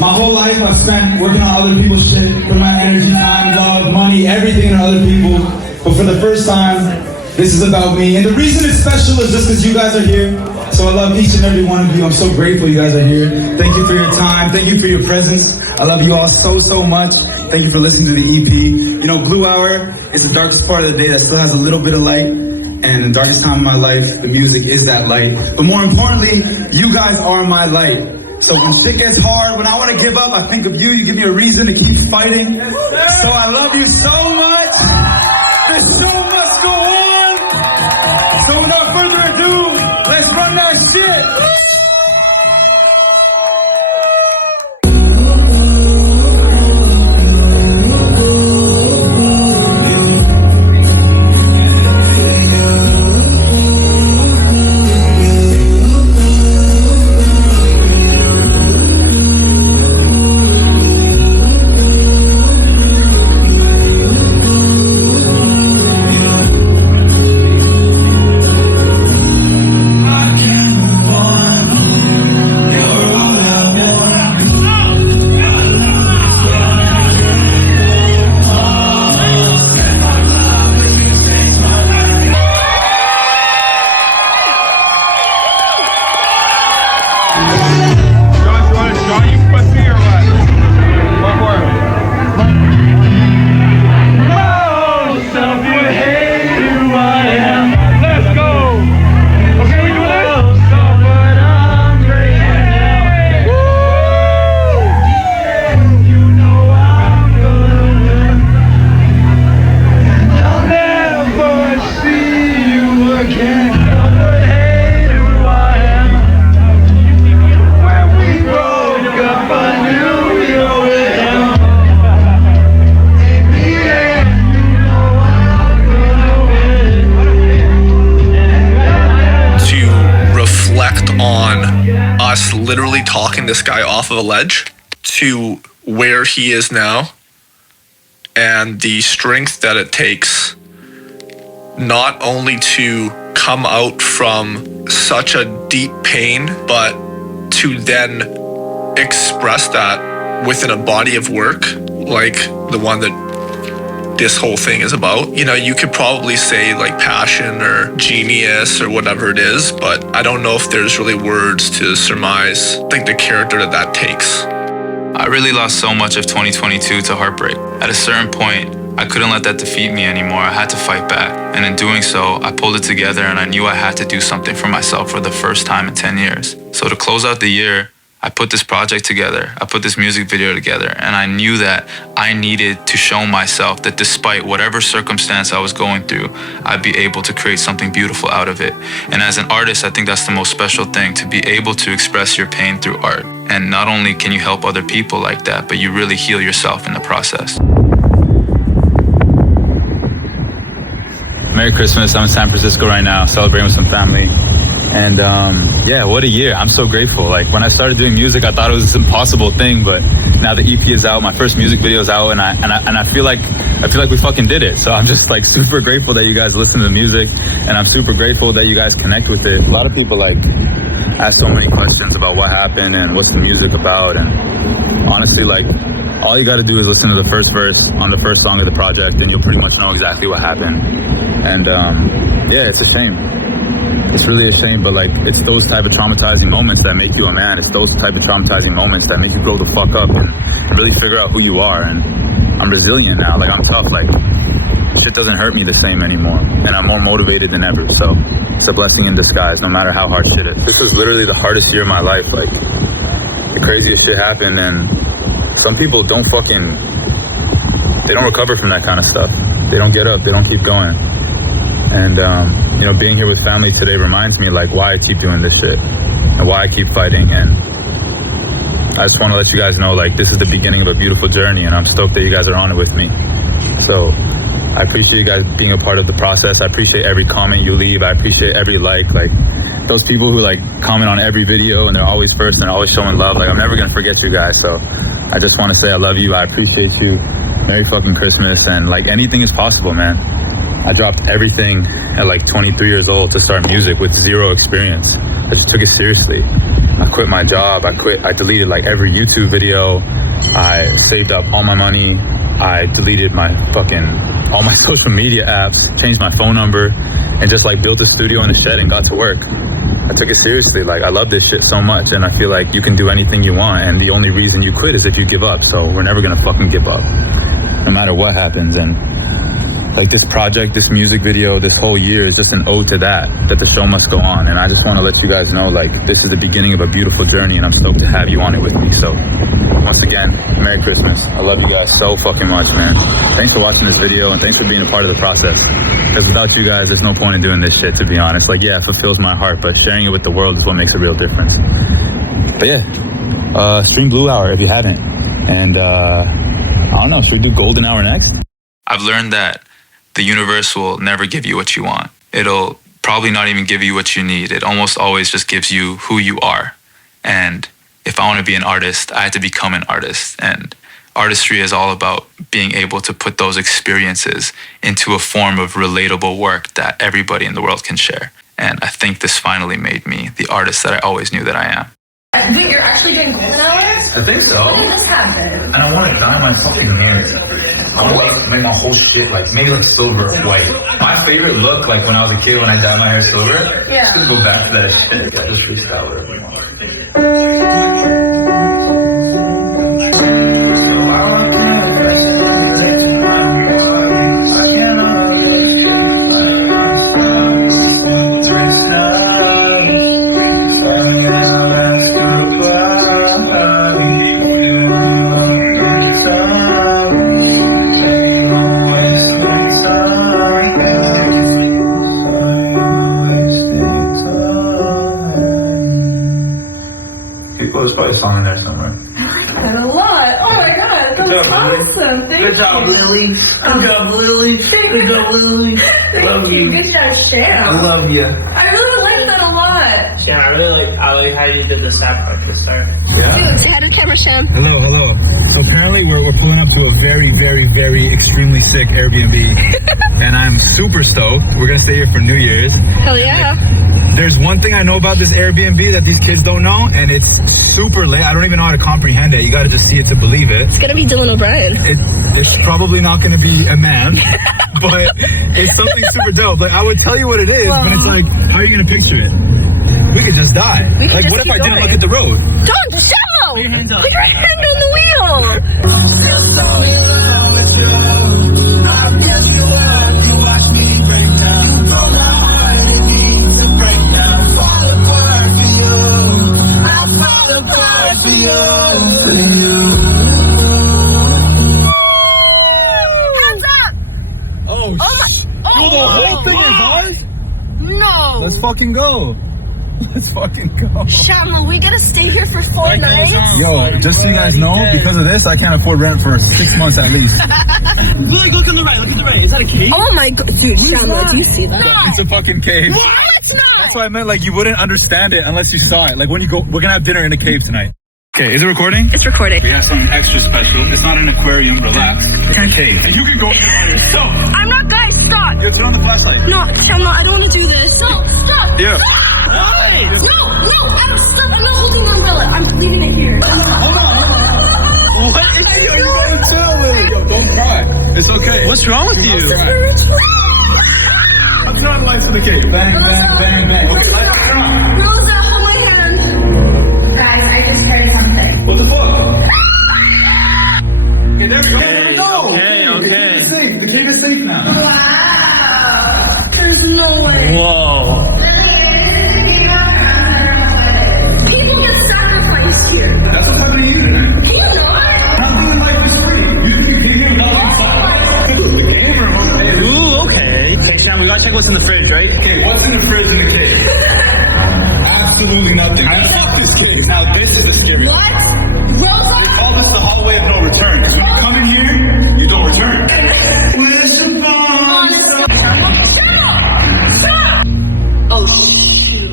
My whole life I've spent working on other people's shit, putting my energy, time, love, money, everything into other people. But for the first time, this is about me. And the reason it's special is just because you guys are here. So I love each and every one of you. I'm so grateful you guys are here. Thank you for your time. Thank you for your presence. I love you all so much. Thank you for listening to the EP. You know, Blue Hour is the darkest part of the day that still has a little bit of light. And the darkest time of my life, the music is that light. But more importantly, you guys are my light. So when shit gets hard, when I want to give up, I think of you. You give me a reason to keep fighting. So I love you so much. There's so much go on. So without further ado, let's run that shit. Literally talking this guy off of a ledge to where he is now, and the strength that it takes not only to come out from such a deep pain, but to then express that within a body of work like the one that this whole thing is about. You know, you could probably say like passion or genius or whatever it is, but I don't know if there's really words to surmise like the character that takes. I really lost so much of 2022 to heartbreak. At a certain point, I couldn't let that defeat me anymore. I had to fight back. And in doing so, I pulled it together and I knew I had to do something for myself for the first time in 10 years. So to close out the year, I put this project together. I put this music video together, and I knew that I needed to show myself that despite whatever circumstance I was going through, I'd be able to create something beautiful out of it. And as an artist, I think that's the most special thing, to be able to express your pain through art. And not only can you help other people like that, but you really heal yourself in the process. Merry Christmas. I'm in San Francisco right now, celebrating with some family. And yeah, what a year. I'm so grateful. Like when I started doing music, I thought it was this impossible thing, but now the EP is out, my first music video is out, and I feel like we fucking did it. So I'm just like super grateful that you guys listen to the music, and I'm super grateful that you guys connect with it. A lot of people like ask so many questions about what happened and what's the music about, and honestly, like all you gotta do is listen to the first verse on the first song of the project, and you'll pretty much know exactly what happened. And yeah, it's a shame. It's really a shame, but like, it's those type of traumatizing moments that make you a man. It's those type of traumatizing moments that make you grow the fuck up and really figure out who you are. And I'm resilient now. Like, I'm tough. Like, shit doesn't hurt me the same anymore, and I'm more motivated than ever. So it's a blessing in disguise, no matter how hard shit is. This was literally the hardest year of my life. Like, the craziest shit happened, and some people don't recover from that kind of stuff. They don't get up, they don't keep going. And you know, being here with family today reminds me like why I keep doing this shit and why I keep fighting. And I just want to let you guys know, like, this is the beginning of a beautiful journey, and I'm stoked that you guys are on it with me. So I appreciate you guys being a part of the process. I appreciate every comment you leave. I appreciate every like those people who like comment on every video and they're always first and they're always showing love. Like, I'm never gonna forget you guys. So I just want to say I love you. I appreciate you. Merry fucking Christmas. And like, anything is possible, man. I dropped everything at like 23 years old to start music with zero experience. I just took it seriously. I quit my job. I deleted like every YouTube video. I saved up all my money. I deleted all my social media apps, changed my phone number, and just like built a studio in a shed and got to work. I took it seriously. Like, I love this shit so much, and I feel like you can do anything you want, and the only reason you quit is if you give up. So we're never gonna fucking give up, no matter what happens. And like, this project, this music video, this whole year is just an ode to that the show must go on. And I just want to let you guys know, like, this is the beginning of a beautiful journey, and I'm stoked to have you on it with me. So once again, Merry Christmas. I love you guys so fucking much, man. Thanks for watching this video, and thanks for being a part of the process. Because without you guys, there's no point in doing this shit, to be honest. Like, yeah, it fulfills my heart, but sharing it with the world is what makes a real difference. But yeah, stream Blue Hour if you haven't. And I don't know, should we do Golden Hour next? I've learned that the universe will never give you what you want. It'll probably not even give you what you need. It almost always just gives you who you are. And if I want to be an artist, I have to become an artist. And artistry is all about being able to put those experiences into a form of relatable work that everybody in the world can share. And I think this finally made me the artist that I always knew that I am. Wait, you're actually doing Golden Hour? I think so. When did this happen? And I want to dye my fucking hair. I want to make my whole shit like, maybe like silver or white. My favorite look, like when I was a kid, when I dyed my hair silver, yeah. Just go back to that shit. Yeah, just freestyle whatever you want. There's probably a song in there somewhere. I like that a lot. Oh my god, that was awesome. Good job, Lily. Good job, Lily. Good job, Lily. Love you. Good job, Sham. I love you. I really like that a lot. Sham, I like how you did the sad part to start. Yeah. Dude, say hi to the camera, Sham. Hello. So apparently we're pulling up to a very, very, very extremely sick Airbnb. And I'm super stoked. We're gonna stay here for New Year's. Hell yeah. There's one thing I know about this Airbnb that these kids don't know, and it's super late. I don't even know how to comprehend it. You gotta just see it to believe it. It's gonna be Dylan O'Brien. It's probably not gonna be a man, but it's something super dope. Like, I would tell you what it is, but it's like, how are you gonna picture it? We could just die. Like, what if I didn't look at the road? Don't, shallow! Put your hand on the wheel! Hands up! Oh my! Oh, the whole thing is ours? No! Let's fucking go. Let's fucking go. Shamlo, we gotta stay here for 4 nights? Yo, just so you guys know, because of this, I can't afford rent for 6 months at least. Look on the right. Is that a cave? Oh my god, dude, Shamlo, do you see that? No. It's a fucking cave. No, it's not! That's why I meant, like, you wouldn't understand it unless you saw it. Like, when you go, we're gonna have dinner in a cave tonight. Okay, is it recording? It's recording. We have something extra special. It's not an aquarium, relax. It's a cave. And you can go in there yourself. I'm not, guys, stop! You're on the flashlight. No, Shamlo, I don't want to do this. No, stop! Yeah. Why? No, I'm not holding the umbrella. I'm leaving it here. Hold on. What Don't cry. It's okay. What's wrong with you? I'm trying lights in the cake. Bang, bang, bang, bang. Okay, lights are on. Rosa, hold my hand. Guys, I just heard something. What the fuck? Okay, there we go. Okay, okay. The cave is safe now. Wow. There's no way. Whoa. People get sacrificed here. That's what's happening to you tonight. You know it. Nothing in life is free. You can be here without being sacrificed. The game or okay? Ooh, okay. Hey, Sean, we gotta check what's in the fridge, right? Okay, what's in the fridge in the cave? Absolutely nothing. I fuck this cave. Now this is the scary part. What? Rosa? We call this the hallway of no return. Because when you come in here, you don't return. Stop! Oh, shoot.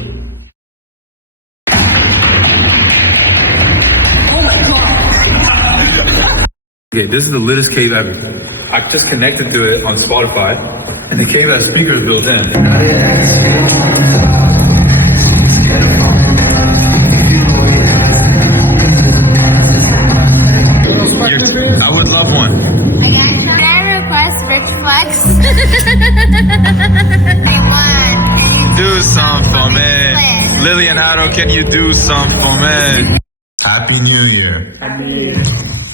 Oh my god. Okay, this is the littest cave ever. I just connected to it on Spotify, and the cave has speakers built in. I would love one. Can I request Rick Flex? I want. Do something for me. Lilianato, can you do something for me? Happy New Year.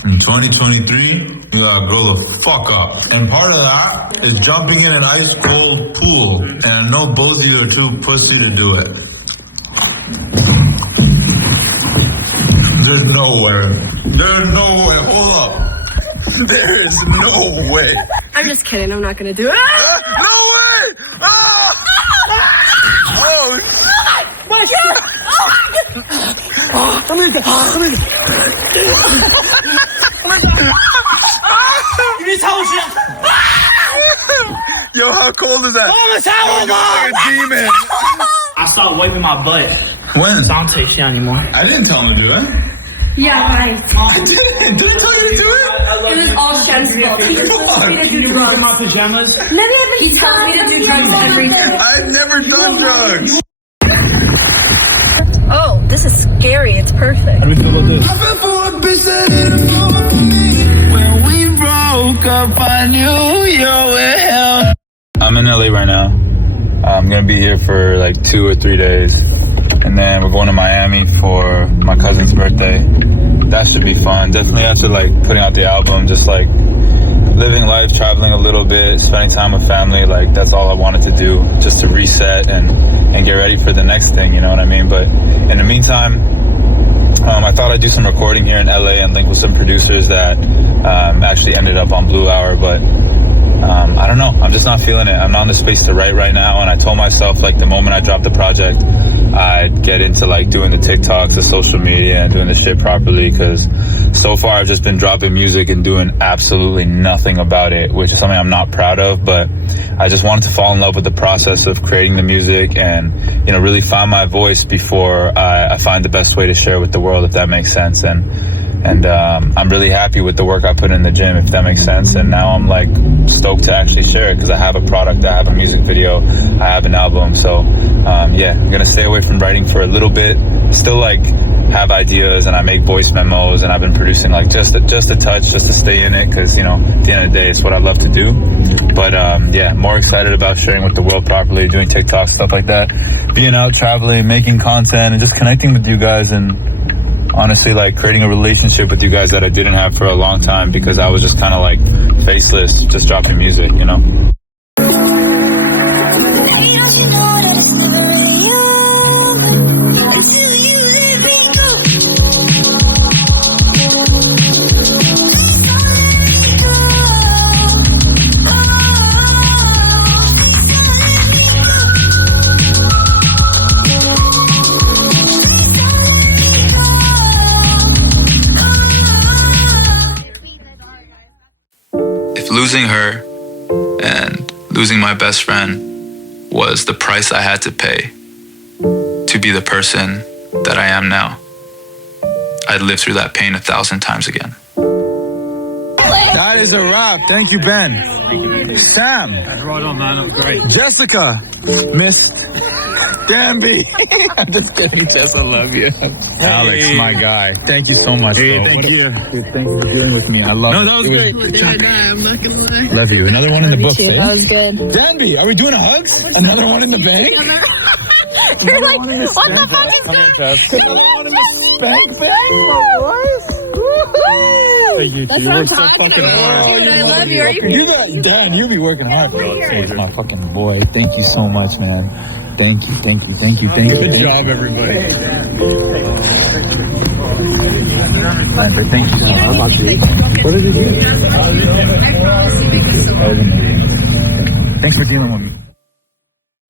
In 2023, you gotta grow the fuck up. And part of that is jumping in an ice cold pool. And I know both of you are too pussy to do it. There's no way, hold up. There is no way. I'm just kidding. I'm not gonna do it. No way! Ah! Oh, My shit! Oh my god! Give me a towel, shit! yo, how cold is that? Oh, the towel! Like a demon. I stopped wiping my butt. When? So I don't take shit anymore. I didn't tell him to do it. Yeah, nice. I didn't. Did I tell you to do it? It was all Shem's fault. He just wants me to do drugs. My pajamas? He tells me to do drugs every day. I've never done drugs. Oh, this is scary. It's perfect. How do we feel about this? When we broke up, I knew you were hell. I'm in LA right now. I'm gonna be here for like 2 or 3 days. And then we're going to Miami for my cousin's birthday. That should be fun. Definitely after like putting out the album, just like living life, traveling a little bit, spending time with family. Like that's all I wanted to do, just to reset and get ready for the next thing, you know what I mean? But in the meantime, I thought I'd do some recording here in LA and link with some producers that actually ended up on Blue Hour, but I don't know. I'm just not feeling it. I'm not in the space to write right now. And I told myself like the moment I dropped the project, I'd get into like doing the TikToks, the social media, and doing the shit properly. Because so far I've just been dropping music and doing absolutely nothing about it, which is something I'm not proud of. But I just wanted to fall in love with the process of creating the music and, you know, really find my voice before I find the best way to share with the world, if that makes sense. And I'm really happy with the work I put in the gym, if that makes sense. And now I'm like stoked to actually share it because I have a product, I have a music video, I have an album. So yeah, I'm gonna stay away from writing for a little bit. Still like have ideas and I make voice memos and I've been producing like just a touch just to stay in it because, you know, at the end of the day, it's what I love to do. But yeah, more excited about sharing with the world properly, doing TikTok, stuff like that, being out traveling, making content, and just connecting with you guys and honestly like creating a relationship with you guys that I didn't have for a long time because I was just kind of like faceless, just dropping music, you know? Losing her and losing my best friend was the price I had to pay to be the person that I am now. I'd live through that pain 1,000 times again. That is a wrap. Thank you, Ben. Sam. Right on, man. I'm great. Jessica. Miss Danby. I'm just kidding, Jess. I love you. Alex, my guy. Thank you so much. Hey, bro. thank you. Dude, thank you for being with me. I love it. No, that was great. I'm not gonna lie. Love you. Another one in the book. That was good. Danby, are we doing a hugs? Another one in the bank? You're like, what the fuck is Spank bank, my boys. Thank you. That's You what work I'm so talking fucking about. hard. Dude, I love you. Are you Dan, you be working hard. He's my fucking boy. Thank you so much, man. Thank you. Good job, everybody. Thank you so much. What did you do? That was amazing. Thanks for dealing with me.